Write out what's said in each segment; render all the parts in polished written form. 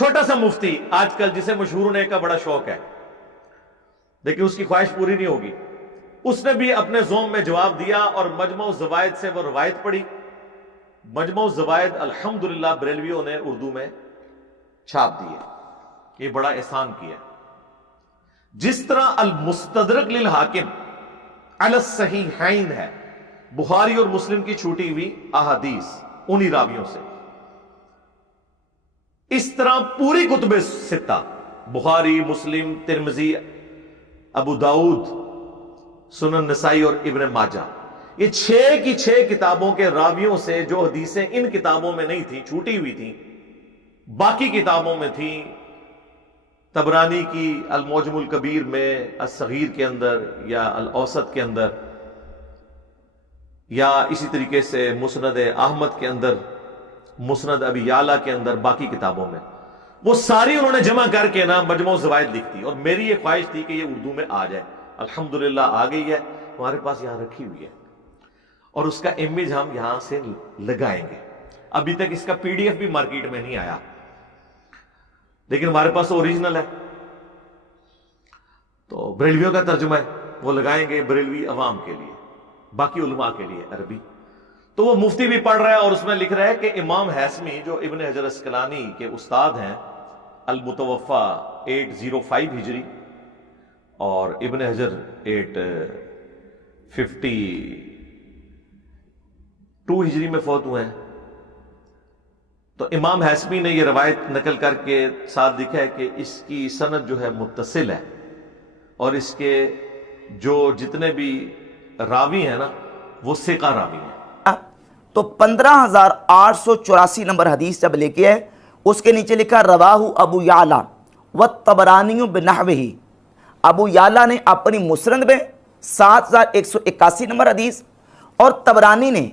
چھوٹا سا مفتی آج کل جسے مشہور ہونے کا بڑا شوق ہے، لیکن اس کی خواہش پوری نہیں ہوگی، اس نے بھی اپنے زوم میں جواب دیا اور مجمع الزوائد سے وہ روایت پڑھی۔ مجمع الزوائد الحمدللہ بریلویوں نے اردو میں چھاپ دیے، یہ بڑا احسان کیا۔ جس طرح المستدرک للحاکم علی الصحیحین ہے، بخاری اور مسلم کی چھوٹی ہوئی احادیث انہی راویوں سے، اس طرح پوری کتب ستہ بخاری، مسلم، ترمذی، ابو داؤد، سنن نسائی اور ابن ماجہ، یہ 6 کی 6 کتابوں کے راویوں سے جو حدیثیں ان کتابوں میں نہیں تھیں، چھوٹی ہوئی تھیں، باقی کتابوں میں تھیں، طبرانی کی المعجم الکبیر میں، الصغیر کے اندر یا الاوسط کے اندر، یا اسی طریقے سے مسند احمد کے اندر، مسند ابی یعلا کے اندر، باقی کتابوں میں، وہ ساری انہوں نے جمع کر کے نا مجموع الزوائد لکھ دی۔ اور میری یہ خواہش تھی کہ یہ اردو میں آ جائے، الحمدللہ آ گئی ہے، ہمارے پاس یہاں رکھی ہوئی ہے، اور اس کا امیج ہم یہاں سے لگائیں گے۔ ابھی تک اس کا پی ڈی ایف بھی مارکیٹ میں نہیں آیا، لیکن ہمارے پاس اوریجنل ہے، تو بریلویوں کا ترجمہ ہے، وہ لگائیں گے بریلوی عوام کے لیے، باقی علماء کے لیے عربی۔ تو وہ مفتی بھی پڑھ رہا ہے اور اس میں لکھ رہا ہے کہ امام حیثمی جو ابن حجر اسقلانی کے استاد ہیں، المتوفا 805 ہجری اور ابن حجر 852 ہجری میں فوت ہوئے ہیں، تو امام حیثمی نے یہ روایت نقل کر کے ساتھ لکھا ہے کہ اس کی سند جو ہے متصل ہے، اور اس کے جو جتنے بھی راوی ہیں نا وہ ثقہ راوی ہیں۔ تو 15,884 نمبر حدیث جب لے کے ہے، اس کے نیچے لکھا رواہ ابو یعلا والطبرانی بنحوہ، ابو یعلا نے اپنی مسند میں 7,181 نمبر حدیث، اور طبرانی نے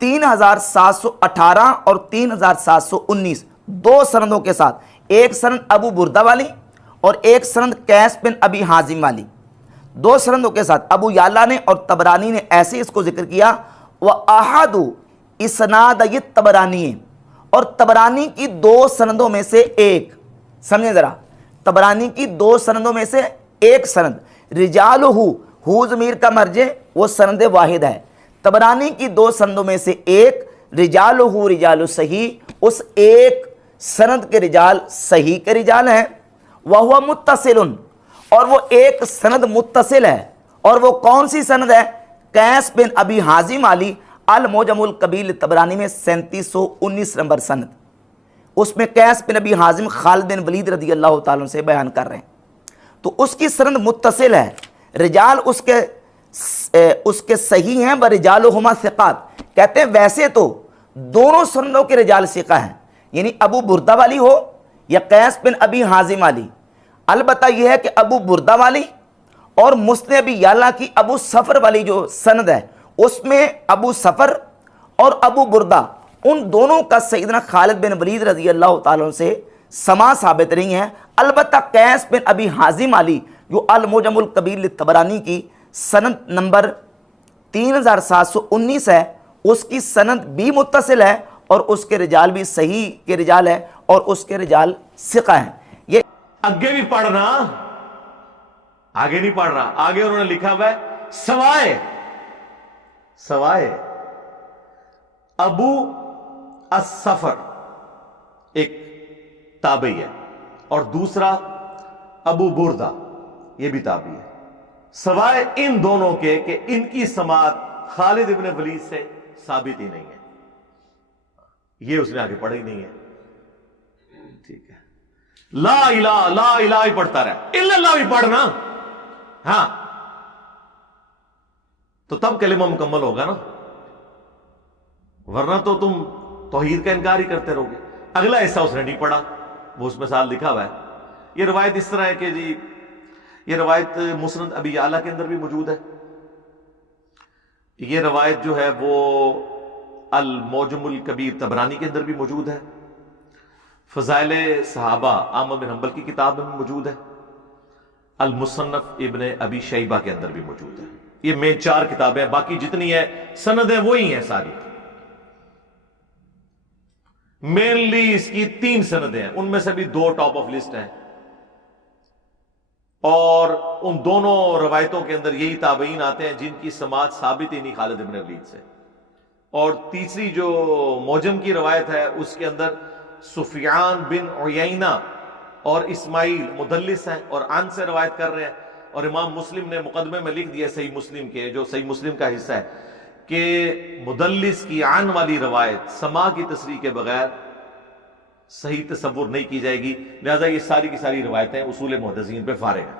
3,718 اور 3,719 دو سندوں کے ساتھ، ایک سند ابو بردہ والی اور ایک سند قیس بن ابی حازم والی، دو سندوں کے ساتھ ابو یعلا نے اور طبرانی نے ایسے اس کو ذکر کیا۔ وَأَحَدُ اسناد طبرانی، اور طبرانی کی دو سندوں میں سے ایک، سمجھیں ذرا، طبرانی کی دو سندوں میں سے ایک سند رجالہ، ہو ضمیر کا مرجع وہ سند واحد ہے، طبرانی کی دو سندوں میں سے ایک رجالہ رجال صحیح، اس ایک سند کے رجال صحیح کے رجال ہیں، وَهُوَ متصل، اور وہ ایک سند متصل ہے، اور وہ کون سی سند ہے؟ قیس بن ابی حازم علی المعجم الکبیر طبرانی میں 3719 نمبر سند، اس میں قیس بن ابی حازم خالد بن ولید رضی اللہ تعالیٰ سے بیان کر رہے ہیں، تو اس کی سند متصل ہے، رجال اس کے صحیح ہیں، ورجالہما ثقات، کہتے ہیں ویسے تو دونوں سندوں کے رجال ثقہ ہیں، یعنی ابو بردہ والی ہو یا قیس بن ابی حازم علی، البتہ یہ ہے کہ ابو بردہ والی اور مسند ابی یعلا کی ابو سفر والی جو سند ہے، اس میں ابو سفر اور ابو بردہ ان دونوں کا سیدنا خالد بن ولید رضی اللہ تعالیٰ سے سما ثابت نہیں ہے، البتہ قیس بن ابی حازم علی جو المعجم الکبیر طبرانی کی سند نمبر 3719 ہے، اس کی سند بھی متصل ہے، اور اس کے رجال بھی صحیح کے رجال ہے، اور اس کے رجال ثقہ ہیں۔ یہ آگے بھی پڑھنا، آگے نہیں پڑھ رہا، آگے انہوں نے لکھا ہوا ہے سوائے ابو السفر، ایک تابعی ہے، اور دوسرا ابو بردہ، یہ بھی تابعی ہے، سوائے ان دونوں کے کہ ان کی سماعت خالد ابن ولید سے ثابت ہی نہیں ہے، یہ اس نے آگے پڑھا ہی نہیں ہے، ٹھیک ہے، لا الہ ہی پڑھتا رہا، الا اللہ بھی پڑھنا، ہاں تو تب کلمہ مکمل ہوگا نا، ورنہ تو تم توحید کا انکار ہی کرتے رہو گے۔ اگلا حصہ اس نے نہیں پڑھا، وہ اس میں ساتھ لکھا ہوا ہے۔ یہ روایت اس طرح ہے کہ جی یہ روایت مسند ابی یعلا کے اندر بھی موجود ہے، یہ روایت جو ہے وہ المعجم الکبیر طبرانی کے اندر بھی موجود ہے، فضائل صحابہ احمد بن حنبل کی کتاب میں موجود ہے، المصنف ابن ابی شیبہ کے اندر بھی موجود ہے۔ یہ مین 4 کتابیں، باقی جتنی ہے سندیں وہی ہیں ساری۔ مینلی اس کی 3 سندیں ہیں، ان میں سے بھی 2 ٹاپ آف لسٹ ہیں، اور ان دونوں روایتوں کے اندر یہی تابعین آتے ہیں جن کی سماعت ثابت ہی نہیں خالد ابن ولید سے، اور تیسری جو موجم کی روایت ہے اس کے اندر سفیان بن عیینہ اور اسماعیل مدلس ہیں اور عن سے روایت کر رہے ہیں، اور امام مسلم نے مقدمے میں لکھ دیا صحیح مسلم کے، جو صحیح مسلم کا حصہ ہے، کہ مدلس کی عن والی روایت سماع کی تصریح کے بغیر صحیح تصور نہیں کی جائے گی، لہذا یہ ساری کی ساری روایتیں اصول محدثین پہ فارغ ہیں۔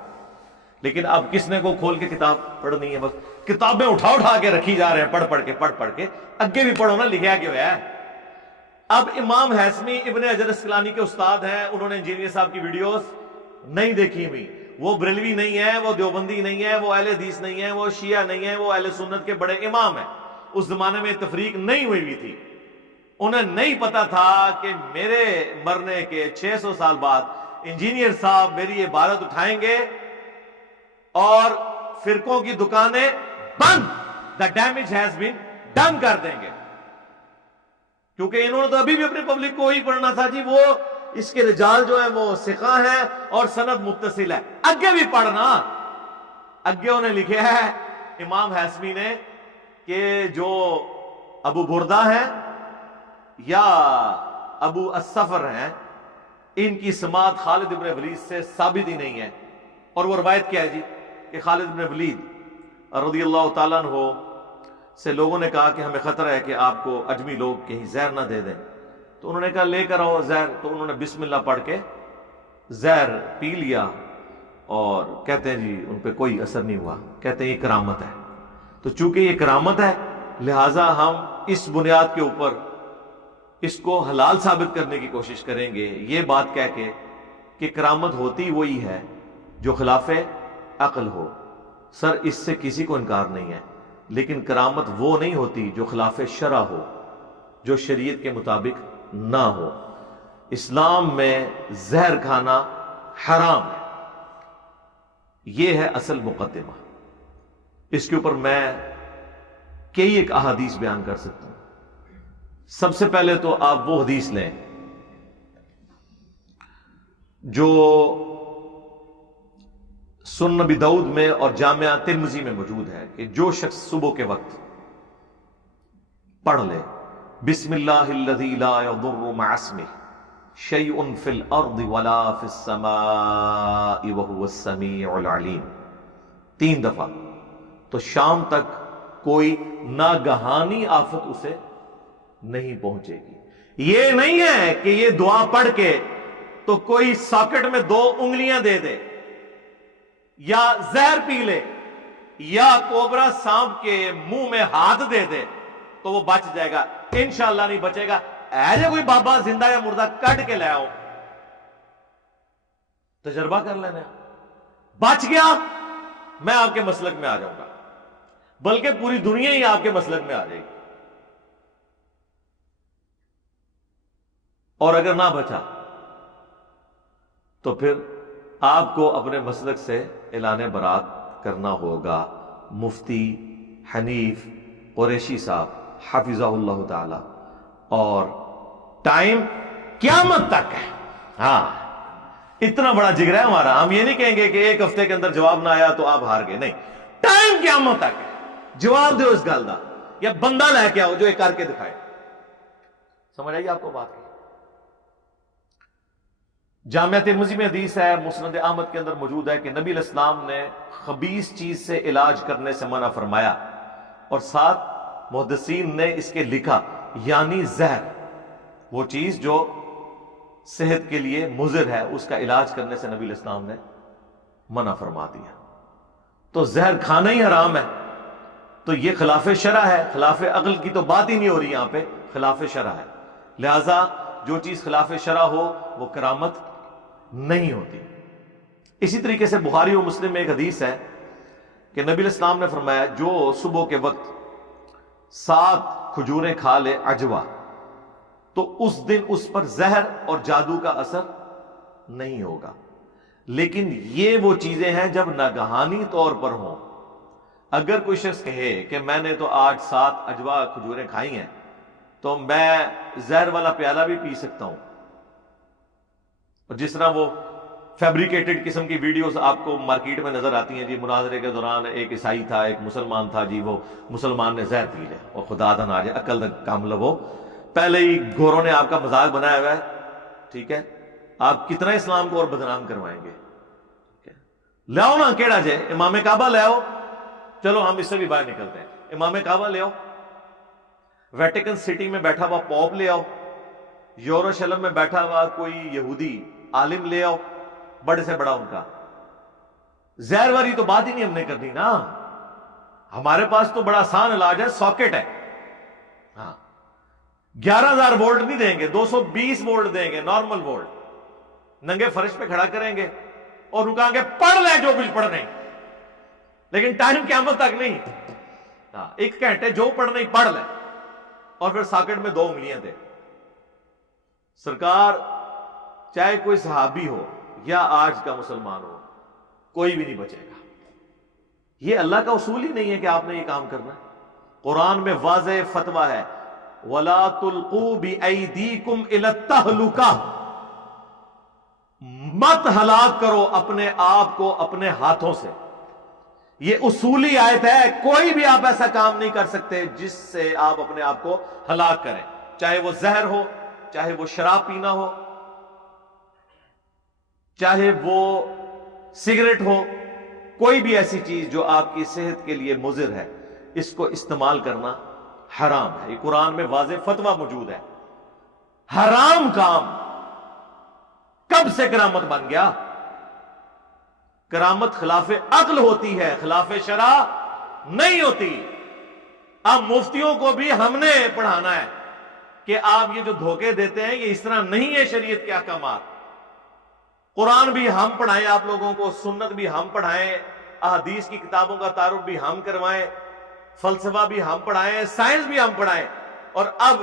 لیکن اب کس نے کو کھول کے کتاب پڑھنی ہے؟ بس کتابیں اٹھا کے رکھی جا رہے ہیں، پڑھ کے اگے بھی پڑھو نا، لکھا کیوں ہے؟ اب امام ہیثمی ابن حجر اسقلانی کے استاد ہیں، انہوں نے انجینئر صاحب کی ویڈیوز نہیں دیکھی ہوئی، وہ بریلوی نہیں ہے، وہ دیوبندی نہیں ہے، وہ اہل حدیث نہیں ہے، وہ شیعہ نہیں ہے، وہ اہل سنت کے بڑے امام ہیں۔ اس زمانے میں تفریق نہیں ہوئی تھی، انہیں نہیں پتا تھا کہ میرے مرنے کے 600 سال بعد انجینئر صاحب میری عبارت اٹھائیں گے اور فرقوں کی دکانیں بند، the damage has been done کر دیں گے، کیونکہ انہوں نے تو ابھی بھی اپنی پبلک کو ہی پڑھنا تھا جی، وہ اس کے رجال جو ہیں وہ ثقہ ہیں اور سند متصل ہے، اگے بھی پڑھنا۔ اگے انہیں لکھے ہے امام ہیثمی نے کہ جو ابو بردہ ہیں یا ابو الصفر ہیں، ان کی سماعت خالد ابن ولید سے ثابت ہی نہیں ہے، اور وہ روایت کیا ہے جی کہ خالد ابن ولید رضی اللہ تعالیٰ عنہ سے لوگوں نے کہا کہ ہمیں خطرہ ہے کہ آپ کو اجمی لوگ کہیں زہر نہ دے دیں، تو انہوں نے کہا لے کر آؤ زہر، تو انہوں نے بسم اللہ پڑھ کے زہر پی لیا، اور کہتے ہیں جی ان پہ کوئی اثر نہیں ہوا، کہتے ہیں یہ کرامت ہے۔ تو چونکہ یہ کرامت ہے لہٰذا ہم اس بنیاد کے اوپر اس کو حلال ثابت کرنے کی کوشش کریں گے، یہ بات کہہ کے کہ کرامت ہوتی وہی ہے جو خلاف عقل ہو۔ سر اس سے کسی کو انکار نہیں ہے، لیکن کرامت وہ نہیں ہوتی جو خلاف شرع ہو، جو شریعت کے مطابق نہ ہو۔ اسلام میں زہر کھانا حرام ہے، یہ ہے اصل مقدمہ۔ اس کے اوپر میں کئی ایک احادیث بیان کر سکتا ہوں۔ سب سے پہلے تو آپ وہ حدیث لیں جو سنن نبی داؤد میں اور جامعہ ترمذی میں موجود ہے کہ جو شخص صبح کے وقت پڑھ لے بسم اللہ الذی لا یضر مع اسمہ شیء فی الارض ولا فی السماء وهو السمیع العلیم 3 دفعہ، تو شام تک کوئی ناگہانی آفت اسے نہیں پہنچے گی۔ یہ نہیں ہے کہ یہ دعا پڑھ کے تو کوئی ساکٹ میں 2 انگلیاں دے دے یا زہر پی لے یا کوبرا سانپ کے منہ میں ہاتھ دے دے تو وہ بچ جائے گا، انشاءاللہ نہیں بچے گا۔ ایسے کوئی بابا زندہ یا مردہ کٹ کے لے آؤ، تجربہ کر لینا، بچ گیا میں آپ کے مسلک میں آ جاؤں گا، بلکہ پوری دنیا ہی آپ کے مسلک میں آ جائے گی۔ اور اگر نہ بچا تو پھر آپ کو اپنے مسلک سے اعلان برات کرنا ہوگا۔ مفتی حنیف قریشی صاحب حفظہ اللہ تعالی، اور ٹائم قیامت تک ہے۔ ہاں اتنا بڑا جگر ہے ہمارا، ہم یہ نہیں کہیں گے کہ 1 ہفتے کے اندر جواب نہ آیا تو آپ ہار گئے، نہیں، ٹائم قیامت تک ہے۔ جواب دو اس گل دا، یا بندہ لے کے آؤ جو یہ کر کے دکھائے۔ سمجھ آئیے آپ کو بات کی؟ جامعہ ترمذی میں حدیث ہے، مسند احمد کے اندر موجود ہے کہ نبی علیہ السلام نے خبیث چیز سے علاج کرنے سے منع فرمایا، اور ساتھ محدثین نے اس کے لکھا یعنی زہر، وہ چیز جو صحت کے لیے مضر ہے، اس کا علاج کرنے سے نبی علیہ السلام نے منع فرما دیا۔ تو زہر کھانا ہی حرام ہے، تو یہ خلاف شرع ہے، خلاف عقل کی تو بات ہی نہیں ہو رہی یہاں پہ، خلاف شرع ہے۔ لہذا جو چیز خلاف شرع ہو وہ کرامت نہیں ہوتی۔ اسی طریقے سے بخاری و مسلم میں ایک حدیث ہے کہ نبی علیہ السلام نے فرمایا جو صبح کے وقت 7 کھجوریں کھا لے عجوا، تو اس دن اس پر زہر اور جادو کا اثر نہیں ہوگا۔ لیکن یہ وہ چیزیں ہیں جب ناگہانی طور پر ہوں۔ اگر کوئی شخص کہے کہ میں نے تو آج 7 عجوا کھجوریں کھائی ہیں تو میں زہر والا پیالہ بھی پی سکتا ہوں. اور جس طرح وہ فیبریکیٹڈ قسم کی ویڈیوز آپ کو مارکیٹ میں نظر آتی ہیں جی، مناظرے کے دوران ایک عیسائی تھا ایک مسلمان تھا جی، وہ مسلمان نے زہر پی لیا اور خدا دن آ جائے عقل کام لو، پہلے ہی گوروں نے آپ کا مذاق بنایا ہوا ہے. ٹھیک ہے، آپ کتنا اسلام کو اور بدنام کروائیں گے. لاؤ نا کیڑا جے امام کعبہ لے آؤ، چلو ہم اس سے بھی باہر نکلتے ہیں. امام کعبہ لے آؤ، ویٹیکن سٹی میں بیٹھا ہوا پوپ لے آؤ، یوروشلم میں بیٹھا ہوا کوئی یہودی عالم لے آؤ، بڑے سے بڑا ان کا. زہر والی تو بات ہی نہیں ہم نے کرنی نا. ہمارے پاس تو بڑا آسان علاج ہے، ساکٹ ہے. ہاں 11,000 وولٹ نہیں دیں گے، 220 وولٹ دیں گے، نارمل وولٹ. ننگے فرش پہ کھڑا کریں گے اور ان کہیں گے پڑھ لے جو کچھ پڑھنا ہے، لیکن ٹائم قیامت تک نہیں. ہاں 1 گھنٹے جو پڑھنا ہی پڑھ لے، اور پھر ساکٹ میں 2 انگلیاں دے. سرکار چاہے کوئی صحابی ہو یا آج کا مسلمان ہو، کوئی بھی نہیں بچے گا. یہ اللہ کا اصول ہی نہیں ہے کہ آپ نے یہ کام کرنا ہے. قرآن میں واضح فتویٰ ہے، وَلَا تُلْقُوا بِأَيْدِيكُمْ إِلَى التَّهْلُكَةِ، مت ہلاک کرو اپنے آپ کو اپنے ہاتھوں سے. یہ اصولی آیت ہے، کوئی بھی آپ ایسا کام نہیں کر سکتے جس سے آپ اپنے آپ کو ہلاک کریں، چاہے وہ زہر ہو، چاہے وہ شراب پینا ہو، چاہے وہ سگریٹ ہو. کوئی بھی ایسی چیز جو آپ کی صحت کے لیے مضر ہے، اس کو استعمال کرنا حرام ہے. یہ قرآن میں واضح فتویٰ موجود ہے. حرام کام کب سے کرامت بن گیا؟ کرامت خلاف عقل ہوتی ہے، خلاف شرع نہیں ہوتی. اب مفتیوں کو بھی ہم نے پڑھانا ہے کہ آپ یہ جو دھوکے دیتے ہیں یہ اس طرح نہیں ہے. شریعت کے احکامات، قرآن بھی ہم پڑھائیں آپ لوگوں کو، سنت بھی ہم پڑھائیں، احادیث کی کتابوں کا تعارف بھی ہم کروائیں، فلسفہ بھی ہم پڑھائیں، سائنس بھی ہم پڑھائیں. اور اب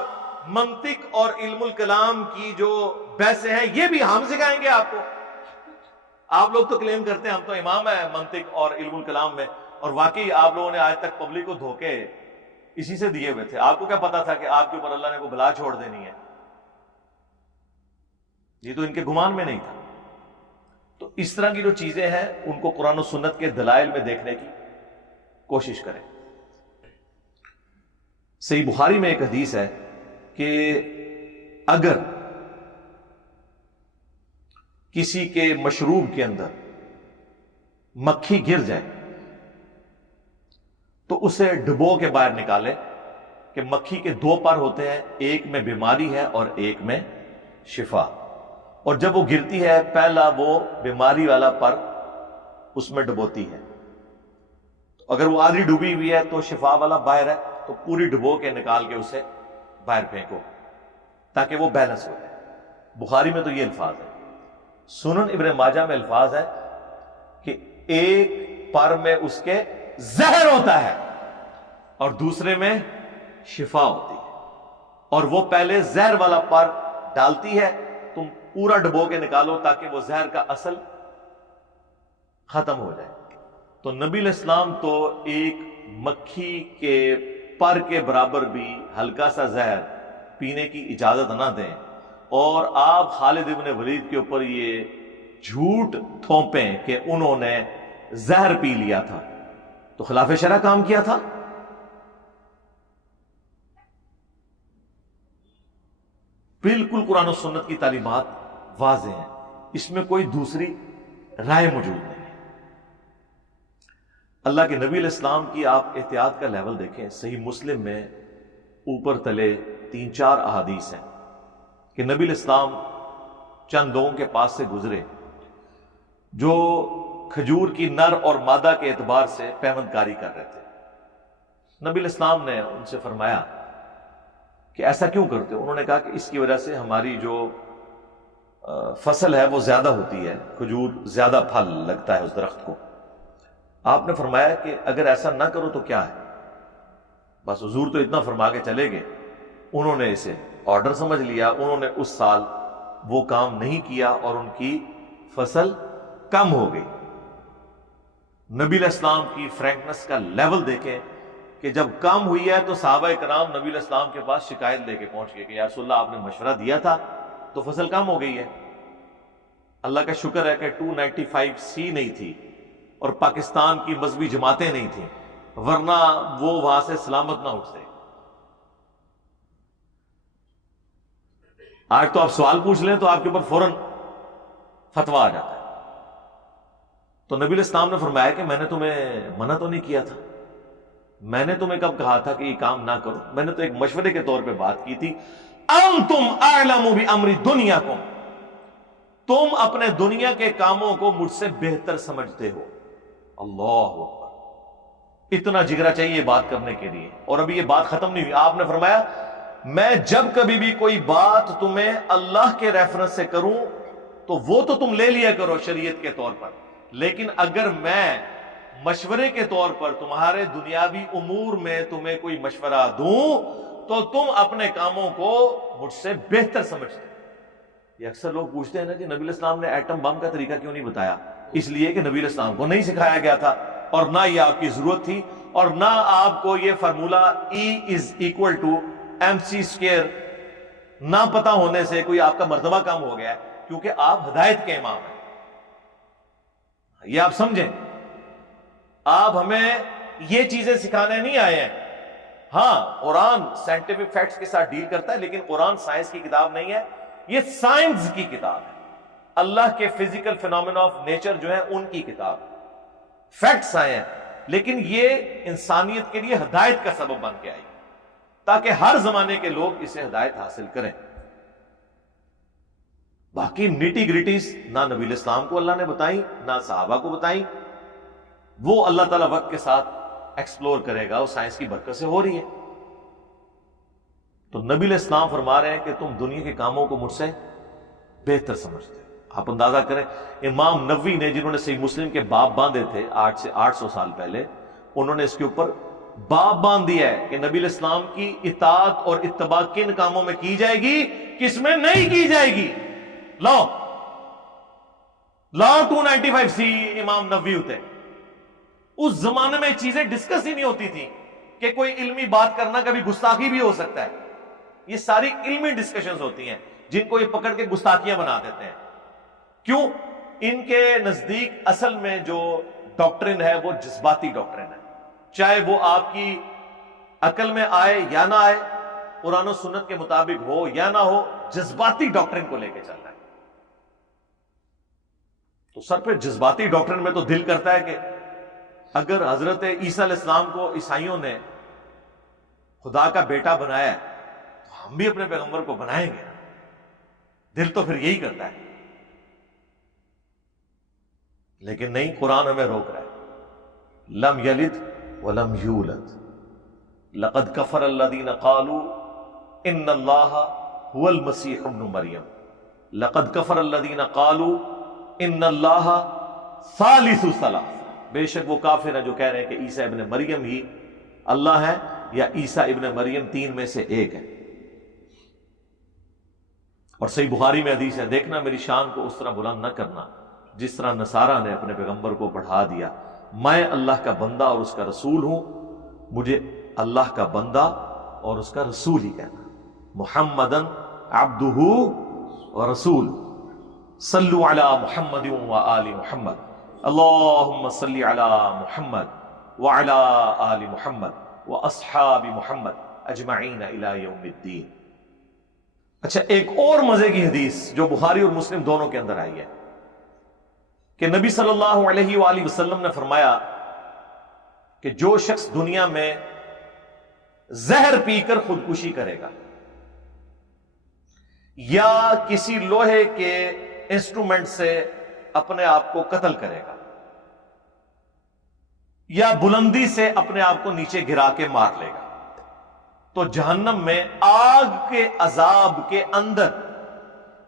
منطق اور علم الکلام کی جو بحثیں ہیں یہ بھی ہم سکھائیں گے آپ کو. آپ لوگ تو کلیم کرتے ہیں ہم تو امام ہیں منطق اور علم الکلام میں، اور واقعی آپ لوگوں نے آج تک پبلک کو دھوکے اسی سے دیے ہوئے تھے. آپ کو کیا پتا تھا کہ آپ کے اوپر اللہ نے کو بلا چھوڑ دینی ہے؟ یہ تو ان کے گمان میں نہیں تھا. تو اس طرح کی جو چیزیں ہیں ان کو قرآن و سنت کے دلائل میں دیکھنے کی کوشش کریں. صحیح بخاری میں ایک حدیث ہے کہ اگر کسی کے مشروب کے اندر مکھی گر جائے تو اسے ڈبو کے باہر نکالے کہ مکھی کے 2 پر ہوتے ہیں، ایک میں بیماری ہے اور ایک میں شفا. اور جب وہ گرتی ہے پہلا وہ بیماری والا پر اس میں ڈبوتی ہے. اگر وہ آدھی ڈوبی ہوئی ہے تو شفا والا باہر ہے، تو پوری ڈبو کے نکال کے اسے باہر پھینکو تاکہ وہ بیلنس ہو جائے. بخاری میں تو یہ الفاظ ہے. سنن ابن ماجہ میں الفاظ ہے کہ ایک پر میں اس کے زہر ہوتا ہے اور دوسرے میں شفا ہوتی ہے، اور وہ پہلے زہر والا پر ڈالتی ہے، تم پورا ڈبو کے نکالو تاکہ وہ زہر کا اصل ختم ہو جائے. تو نبی علیہ السلام تو ایک مکھی کے پر کے برابر بھی ہلکا سا زہر پینے کی اجازت نہ دیں، اور آپ خالد ابن ولید کے اوپر یہ جھوٹ تھوپیں کہ انہوں نے زہر پی لیا تھا، تو خلاف شرع کام کیا تھا. بالکل قرآن و سنت کی تعلیمات واضح ہیں، اس میں کوئی دوسری رائے موجود نہیں. اللہ کے نبی علیہ السلام کی آپ احتیاط کا لیول دیکھیں. صحیح مسلم میں اوپر تلے 3-4 احادیث ہیں کہ نبی علیہ السلام چند لوگوں کے پاس سے گزرے جو کھجور کی نر اور مادہ کے اعتبار سے پیوند کاری کر رہے تھے. نبی علیہ السلام نے ان سے فرمایا کہ ایسا کیوں کرتے ہو؟ انہوں نے کہا کہ اس کی وجہ سے ہماری جو فصل ہے وہ زیادہ ہوتی ہے، کھجور زیادہ پھل لگتا ہے اس درخت کو. آپ نے فرمایا کہ اگر ایسا نہ کرو تو کیا ہے؟ بس حضور تو اتنا فرما کے چلے گئے. انہوں نے اسے آرڈر سمجھ لیا، انہوں نے اس سال وہ کام نہیں کیا اور ان کی فصل کم ہو گئی. نبی علیہ السلام کی فرینکنس کا لیول دیکھیں کہ جب کم ہوئی ہے تو صحابہ کرام نبی علیہ السلام کے پاس شکایت لے کے پہنچ گئے کہ یا رسول اللہ آپ نے مشورہ دیا تھا تو فصل کم ہو گئی ہے. اللہ کا شکر ہے کہ 295C نہیں تھی اور پاکستان کی مذہبی جماعتیں نہیں تھیں، ورنہ وہ وہاں سے سلامت نہ اٹھتے. آج تو آپ سوال پوچھ لیں تو آپ کے اوپر فوراً فتویٰ آ جاتا ہے. تو نبی علیہ السلام نے فرمایا کہ میں نے تمہیں منع تو نہیں کیا تھا، میں نے تمہیں کب کہا تھا کہ یہ کام نہ کرو؟ میں نے تو ایک مشورے کے طور پہ بات کی تھی. انتم اعلم بامر دنیاکم، تم اپنے دنیا کے کاموں کو مجھ سے بہتر سمجھتے ہو. اللہ اکبر، اتنا جگرا چاہیے بات کرنے کے لیے. اور ابھی یہ بات ختم نہیں ہوئی. آپ نے فرمایا میں جب کبھی بھی کوئی بات تمہیں اللہ کے ریفرنس سے کروں تو وہ تو تم لے لیا کرو شریعت کے طور پر، لیکن اگر میں مشورے کے طور پر تمہارے دنیاوی امور میں تمہیں کوئی مشورہ دوں تو تم اپنے کاموں کو مجھ سے بہتر سمجھتے. یہ اکثر لوگ پوچھتے ہیں نا کہ نبی علیہ السلام نے ایٹم بم کا طریقہ کیوں نہیں بتایا؟ اس لیے کہ نبی علیہ السلام کو نہیں سکھایا گیا تھا، اور نہ یہ آپ کی ضرورت تھی، اور نہ آپ کو یہ فارمولا E=mc² نہ پتا ہونے سے کوئی آپ کا مرتبہ کم ہو گیا ہے، کیونکہ آپ ہدایت کے امام ہیں. یہ آپ سمجھیں، آپ ہمیں یہ چیزیں سکھانے نہیں آئے ہیں. ہاں قرآن سائنٹیفک فیکٹس کے ساتھ ڈیل کرتا ہے، لیکن قرآن سائنس کی کتاب نہیں ہے، یہ سائنس کی کتاب ہے. اللہ کے فزیکل فینومینا آف نیچر جو ہے ان کی کتاب. فیکٹس آئے ہیں لیکن یہ انسانیت کے لیے ہدایت کا سبب بن کے آئی تاکہ ہر زمانے کے لوگ اسے ہدایت حاصل کریں. باقی نیٹی گریٹیز نہ نبی علیہ السلام کو اللہ نے بتائی نہ صحابہ کو بتائی، وہ اللہ تعالیٰ وقت کے ساتھ ایکسپلور کرے گا، وہ سائنس کی برکت سے ہو رہی ہے. تو نبی علیہ السلام فرما رہے ہیں کہ تم دنیا کے کاموں کو مجھ سے بہتر سمجھتے ہو. آپ اندازہ کریں امام نووی نے، جنہوں نے صحیح مسلم کے باب باندھے تھے 800 سال پہلے، انہوں نے اس کے اوپر باب باندھ دیا ہے کہ نبی علیہ السلام کی اطاعت اور اتباع کن کاموں میں کی جائے گی، کس میں نہیں کی جائے گی. لا 295C امام نووی ہوتے. اس زمانے میں چیزیں ڈسکس ہی نہیں ہوتی تھی کہ کوئی علمی بات کرنا کبھی گستاخی بھی ہو سکتا ہے. یہ ساری علمی ڈسکشنز ہوتی ہیں جن کو یہ پکڑ کے گستاخیاں بنا دیتے ہیں. کیوں؟ ان کے نزدیک اصل میں جو ڈاکٹرن ہے وہ جذباتی ڈاکٹرن ہے، چاہے وہ آپ کی عقل میں آئے یا نہ آئے، قرآن و سنت کے مطابق ہو یا نہ ہو، جذباتی ڈاکٹرن کو لے کے چل رہا ہے. تو سر پہ جذباتی ڈاکٹرن میں تو دل کرتا ہے کہ اگر حضرت عیسیٰ علیہ السلام کو عیسائیوں نے خدا کا بیٹا بنایا ہے تو ہم بھی اپنے پیغمبر کو بنائیں گے. دل تو پھر یہی کرتا ہے، لیکن نہیں، قرآن ہمیں روک رہا ہے. لم یلد ولم یولد لقد کفر الذین قالوا ان اللہ هو المسیح ابن مریم لقد کفر الذین قالوا ان اللہ ثالث ثلاث. بے شک وہ کافر ہیں جو کہہ رہے ہیں کہ عیسیٰ ابن مریم ہی اللہ ہے یا عیسیٰ ابن مریم تین میں سے ایک ہے. اور صحیح بخاری میں حدیث ہے، دیکھنا میری شان کو اس طرح بلند نہ کرنا جس طرح نصارہ نے اپنے پیغمبر کو بڑھا دیا. میں اللہ کا بندہ اور اس کا رسول ہوں، مجھے اللہ کا بندہ اور اس کا رسول ہی کہنا. محمدن عبدہ و رسول. صلو علی محمد و آل محمد. اللہم صلی علی محمد وعلی آل محمد و اصحاب محمد اجمعین الی یوم الدین. اچھا، ایک اور مزے کی حدیث جو بخاری اور مسلم دونوں کے اندر آئی ہے کہ نبی صلی اللہ علیہ وآلہ وسلم نے فرمایا کہ جو شخص دنیا میں زہر پی کر خودکشی کرے گا یا کسی لوہے کے انسٹرومنٹ سے اپنے آپ کو قتل کرے گا یا بلندی سے اپنے آپ کو نیچے گرا کے مار لے گا تو جہنم میں آگ کے عذاب کے اندر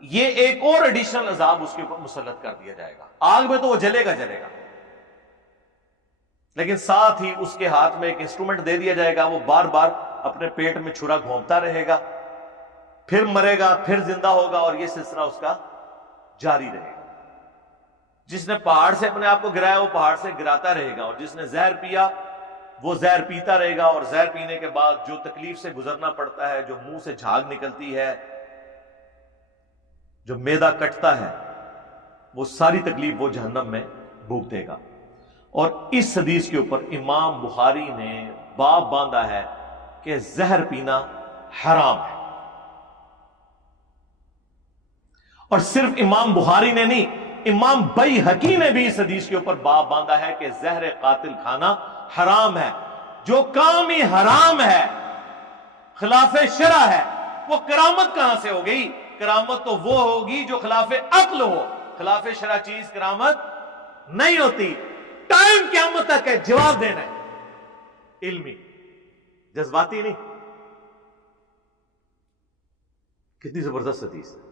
یہ ایک اور ایڈیشنل عذاب اس کے اوپر مسلط کر دیا جائے گا. آگ میں تو وہ جلے گا لیکن ساتھ ہی اس کے ہاتھ میں ایک انسٹرومنٹ دے دیا جائے گا، وہ بار بار اپنے پیٹ میں چھرا گھونپتا رہے گا، پھر مرے گا، پھر زندہ ہوگا، اور یہ سلسلہ اس کا جاری رہے گا. جس نے پہاڑ سے اپنے آپ کو گرایا وہ پہاڑ سے گراتا رہے گا، اور جس نے زہر پیا وہ زہر پیتا رہے گا، اور زہر پینے کے بعد جو تکلیف سے گزرنا پڑتا ہے، جو منہ سے جھاگ نکلتی ہے، جو معدہ کٹتا ہے، وہ ساری تکلیف وہ جہنم میں بھوگتے گا۔ اور اس حدیث کے اوپر امام بخاری نے باب باندھا ہے کہ زہر پینا حرام ہے۔ اور صرف امام بخاری نے نہیں، امام بیہقی نے بھی اس حدیث کے اوپر باب باندھا ہے کہ زہر قاتل کھانا حرام ہے۔ جو کام ہی حرام ہے، خلاف شرع ہے، وہ کرامت کہاں سے ہو گئی؟ کرامت تو وہ ہوگی جو خلاف عقل ہو۔ خلاف شرع چیز کرامت نہیں ہوتی۔ ٹائم قیامت تک ہے، جواب دینا ہے، علمی، جذباتی نہیں۔ کتنی زبردست حدیث ہے۔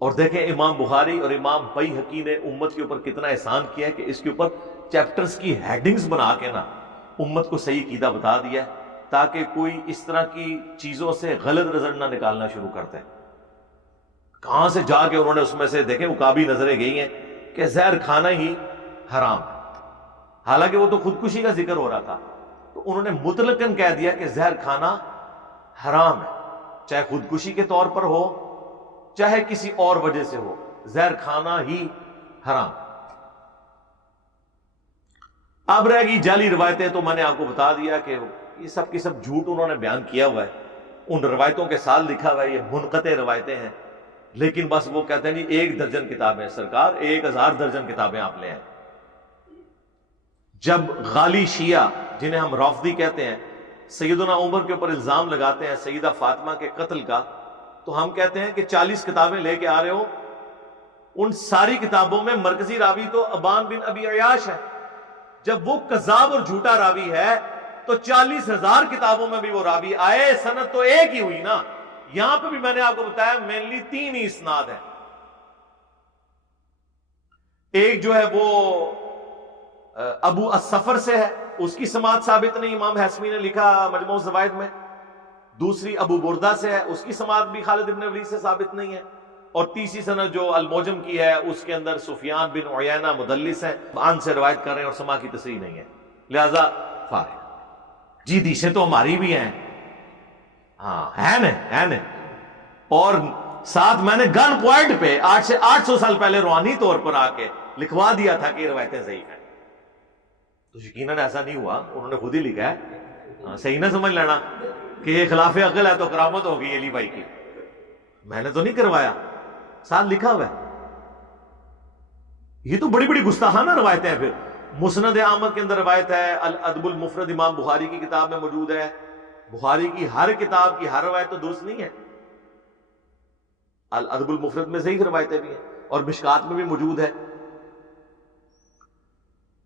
اور دیکھیں امام بخاری اور امام بیہقی نے امت کے اوپر کتنا احسان کیا ہے کہ اس کے اوپر چیپٹرز کی ہیڈنگز بنا کے نا امت کو صحیح عقیدہ بتا دیا ہے، تاکہ کوئی اس طرح کی چیزوں سے غلط رزلٹ نہ نکالنا شروع کرتے ہیں۔ کہاں سے جا کے انہوں نے اس میں سے دیکھیں عقابی نظریں گئی ہیں کہ زہر کھانا ہی حرام ہے، حالانکہ وہ تو خودکشی کا ذکر ہو رہا تھا، تو انہوں نے مطلقاً کہہ دیا کہ زہر کھانا حرام ہے، چاہے خودکشی کے طور پر ہو چاہے کسی اور وجہ سے ہو، زہر کھانا ہی حرام۔ اب رہ گئی جعلی روایتیں، تو میں نے آپ کو بتا دیا کہ یہ سب کی سب جھوٹ انہوں نے بیان کیا ہوا ہے، ان روایتوں کے ساتھ لکھا ہوا ہے یہ منقطع روایتیں ہیں، لیکن بس وہ کہتے ہیں جی 1 درجن کتابیں، سرکار 1000 درجن کتابیں آپ لے آئیں۔ جب غالی شیعہ جنہیں ہم رافضی کہتے ہیں سیدنا عمر کے اوپر الزام لگاتے ہیں سیدہ فاطمہ کے قتل کا، تو ہم کہتے ہیں کہ 40 کتابیں لے کے آ رہے ہو، ان ساری کتابوں میں مرکزی راوی تو ابان بن ابی عیاش ہے۔ جب وہ کذاب اور جھوٹا راوی ہے تو 40,000 کتابوں میں بھی وہ راوی آئے، سند تو ایک ہی ہوئی نا۔ یہاں پہ بھی میں نے آپ کو بتایا مینلی 3 ہی اسناد ہیں۔ ایک جو ہے وہ ابو السفر سے ہے، اس کی سماعت ثابت نہیں، امام حسمی نے لکھا مجموع الزوائد میں۔ دوسری ابو بردہ سے ہے، اس کی سماعت بھی خالد بن ولید سے ثابت نہیں ہے۔ اور تیسری سند جو الموجم کی ہے اس کے اندر سفیان بن عیینہ مدلس ہیں، عن سے روایت کر رہے ہیں اور سماع کی تصریح نہیں ہے، لہذا فارغ۔ جی حدیثیں تو ہماری بھی ہیں، ہاں ہے نا۔ اور ساتھ میں نے گن پوائنٹ پہ 800 سال پہلے روحانی طور پر آ کے لکھوا دیا تھا کہ یہ روایتیں ضعیف ہیں، تو یقیناً ایسا نہیں ہوا، انہوں نے خود ہی لکھا ہے۔ صحیح نہ سمجھ لینا کہ یہ خلاف عقل ہے تو کرامت ہوگی علی بھائی کی، میں نے تو نہیں کروایا، ساتھ لکھا ہوا ہے۔ یہ تو بڑی بڑی گستاخانہ روایتیں ہیں۔ پھر مسند احمد کے اندر روایت ہے، الادب المفرد امام بخاری کی کتاب میں موجود ہے۔ بخاری کی ہر کتاب کی ہر روایت تو درست نہیں ہے، الادب المفرد میں ضعیف روایتیں بھی ہیں، اور مشکات میں بھی موجود ہے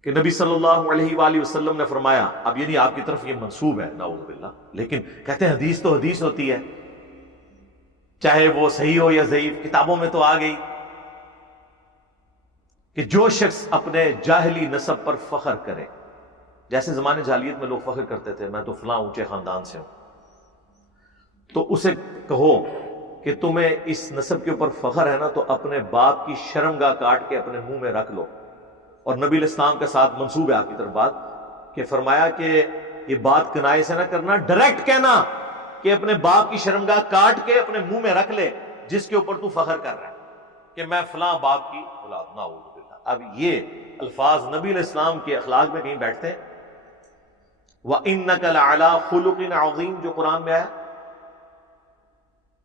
کہ نبی صلی اللہ علیہ وآلہ وسلم نے فرمایا، اب یہ نہیں آپ کی طرف یہ منسوب ہے نعوذ باللہ، لیکن کہتے ہیں حدیث تو حدیث ہوتی ہے، چاہے وہ صحیح ہو یا ضعیف، کتابوں میں تو آ گئی کہ جو شخص اپنے جاہلی نسب پر فخر کرے، جیسے زمانے جاہلیت میں لوگ فخر کرتے تھے میں تو فلاں اونچے خاندان سے ہوں، تو اسے کہو کہ تمہیں اس نسب کے اوپر فخر ہے نا، تو اپنے باپ کی شرمگاہ کاٹ کے اپنے منہ میں رکھ لو۔ اور نبی علیہ السلام کے ساتھ منسوب ہے آپ کی طرف بات کہ فرمایا کہ یہ بات کنائے سے نہ کرنا، ڈائریکٹ کہنا کہ اپنے باپ کی شرمگاہ کاٹ کے اپنے منہ میں رکھ لے جس کے اوپر تو فخر کر رہا ہے کہ میں فلاں باپ کی اولاد، نعوذ باللہ۔ اب یہ الفاظ نبی علیہ السلام کے اخلاق میں کہیں بیٹھتے ہیں؟ وَإِنَّكَ لَعَلَىٰ خُلُقٍ عَظِيمٍ جو قرآن میں آیا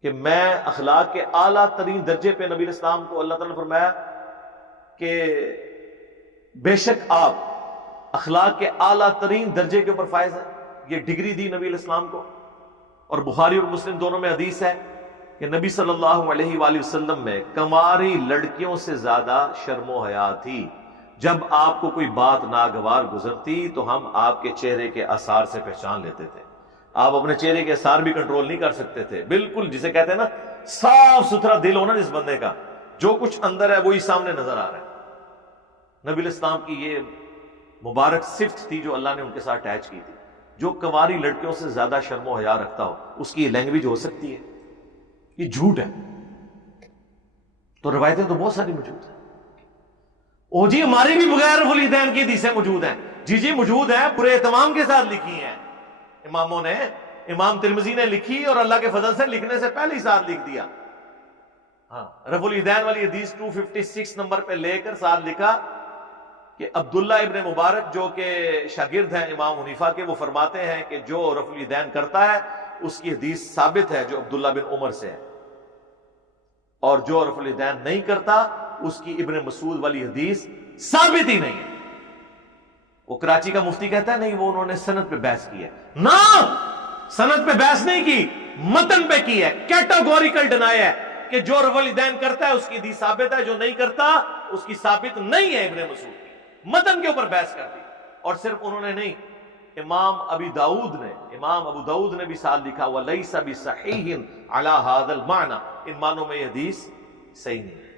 کہ میں اخلاق کے اعلیٰ ترین درجے پہ، نبی علیہ السلام کو اللہ تعالیٰ نے فرمایا کہ بے شک آپ اخلاق کے اعلیٰ ترین درجے کے اوپر فائز ہیں، یہ ڈگری دی نبی علیہ السلام کو۔ اور بخاری اور مسلم دونوں میں حدیث ہے کہ نبی صلی اللہ علیہ وآلہ وسلم میں کنواری لڑکیوں سے زیادہ شرم و حیا تھی۔ جب آپ کو کوئی بات ناگوار گزرتی تو ہم آپ کے چہرے کے آثار سے پہچان لیتے تھے۔ آپ اپنے چہرے کے آثار بھی کنٹرول نہیں کر سکتے تھے، بالکل جسے کہتے ہیں نا صاف ستھرا دل ہونا جس بندے کا، جو کچھ اندر ہے وہی سامنے نظر آ رہا ہے۔ نبی علیہ السلام کی یہ مبارک صفت تھی جو اللہ نے ان کے ساتھ اٹیچ کی تھی۔ جو کنواری لڑکیوں سے زیادہ شرم و حیا رکھتا ہو اس کی یہ لینگویج ہو سکتی ہے؟ یہ جھوٹ ہے۔ تو روایتیں تو بہت ساری موجود ہیں، او جی ہماری بھی بغیر ولیدین کی حدیثیں موجود ہیں، جی جی موجود ہیں، پورے اہتمام کے ساتھ لکھی ہیں اماموں نے. امام ترمذی نے لکھی اور اللہ کے فضل سے لکھنے سے پہلے ہی ساتھ لکھ دیا. ہاں، رفع الیدین والی حدیث 256 نمبر پہ لے کر ساتھ لکھا کہ عبداللہ ابن مبارک جو کہ شاگرد ہیں امام حنیفہ کے، وہ فرماتے ہیں کہ جو رفع الیدین کرتا ہے اس کی حدیث ثابت ہے جو عبداللہ بن عمر سے ہے، اور جو رفع الیدین نہیں کرتا اس کی ابن مسعود والی حدیث ثابت ہی نہیں ہے. وہ کراچی کا مفتی کہتا ہے نہیں، وہ انہوں نے سند پہ بحث کی ہے. نہ، سند پہ بحث نہیں کی، متن پہ کی ہے. کیٹاگوریکل ڈینائی ہے کہ جو رفع الیدین کرتا ہے اس کی حدیث ثابت ہے، جو نہیں کرتا اس کی ثابت نہیں ہے. ابن مسعود کی متن کے اوپر بحث کر دی. اور صرف انہوں نے نہیں، امام ابو داؤد نے بھی ساتھ لکھا وَلَيْسَ بِصَحِيحٍ عَلَى هَذَا الْمَعْنَى، ان معنوں میں یہ حدیث صحیح نہیں ہے.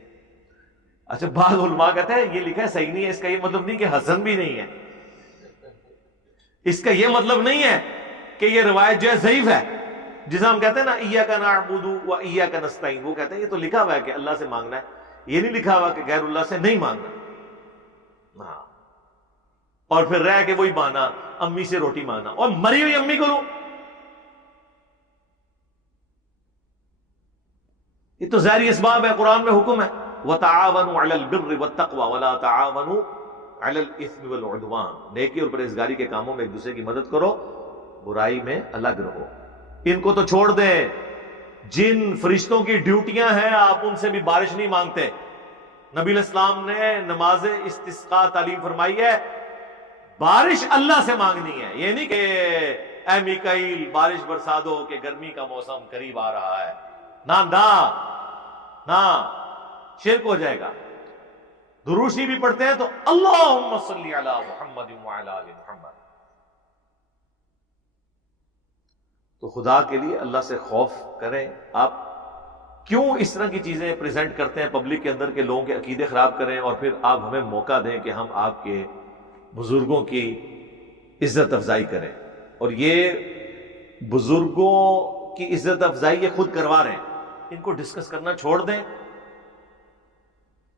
اچھا، بعض علماء کہتے ہیں یہ لکھا ہے صحیح نہیں ہے، اس کا یہ مطلب نہیں کہ حسن بھی نہیں ہے، اس کا یہ مطلب نہیں ہے کہ یہ روایت جو ہے ضعیف ہے. جسے ہم کہتے ہیں نا ایاک نعبد و ایاک نستعین، وہ کہتے ہیں یہ تو لکھا ہوا ہے کہ اللہ سے مانگنا ہے، یہ نہیں لکھا ہوا کہ غیر اللہ سے نہیں مانگنا. ہاں، اور پھر رہ کے وہی بہانا امی سے روٹی مانگنا، اور مری ہوئی امی کو لوں. یہ تو ظاہری اسباب ہے، قرآن میں حکم ہے وَتَعَاوَنُوا عَلَى الْبِرِّ وَالتَّقْوَى وَلَا تَعَاوَنُوا عَلَى الْإِثْمِ وَالْعُدْوَانِ، نیکی اور پرہیزگاری کے کاموں میں ایک دوسرے کی مدد کرو، برائی میں الگ رہو. ان کو تو چھوڑ دیں، جن فرشتوں کی ڈیوٹیاں ہیں آپ ان سے بھی بارش نہیں مانگتے. نبی علیہ السلام نے نماز استسقاء تعلیم فرمائی ہے، بارش اللہ سے مانگنی ہے. یہ نہیں کہ اے میکائیل بارش برسا دو کہ گرمی کا موسم قریب آ رہا ہے. نہ، شرک ہو جائے گا. دروشی بھی پڑھتے ہیں تو اللہم صلی علی محمد وعلی آل محمد. تو خدا کے لیے اللہ سے خوف کریں. آپ کیوں اس طرح کی چیزیں پریزنٹ کرتے ہیں پبلک کے اندر کہ لوگوں کے عقیدے خراب کریں، اور پھر آپ ہمیں موقع دیں کہ ہم آپ کے بزرگوں کی عزت افزائی کریں. اور یہ بزرگوں کی عزت افزائی یہ خود کروا رہے ہیں، ان کو ڈسکس کرنا چھوڑ دیں.